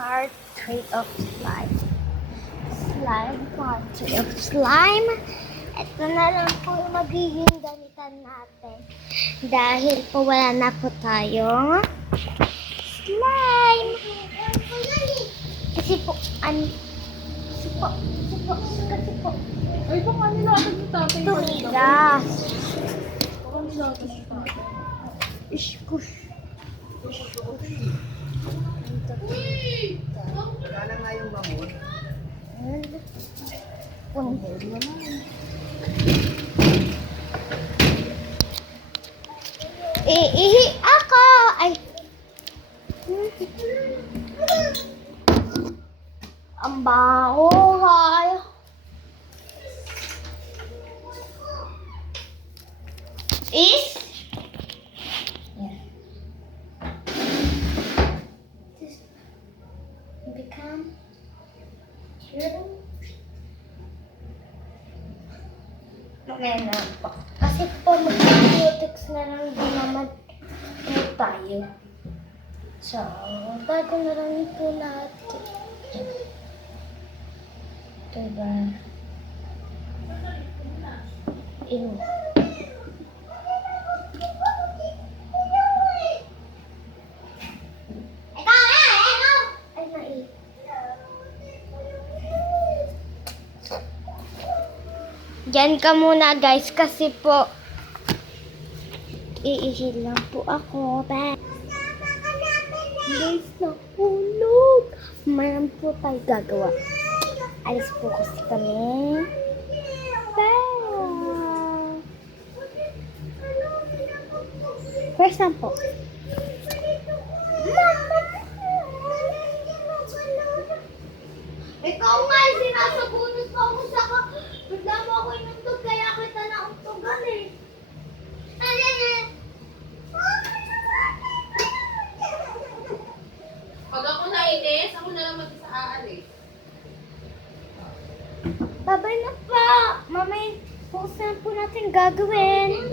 part 3 of slime. Slime, part 3 of slime. Ito na lang po yung magiging gamitan natin. Dahil po wala na po tayong slime. Kasi po, kasi po, Ay, baka nilatag ni tatay. tumigas. Baka nilatag ni tatay. Ish, push. Kala nga yung mamon. Punhil mo naman. Iihi ako! Ay! Ang baho, hay! Is? Yeah. This become true. Mamaya na po. Kasi po mag-antibiotics na lang din naman po tayo. So, bago na lang po natin. Diba? Ew. Ay, nai. Diyan ka muna guys kasi po iihil lang po ako. Guys, nahulog. Mayroon po tayo gagawa. Alis po kasi kami. Bye! First time po. Ikaw nga, sinasabunos pa ako sa ka. Bigla mo ako inutog, kaya kita nauntogan eh. Pag ako nainis, ako na lang mag-isa aalis. Babay na pa. Mamay, kung saan po natin gagawin.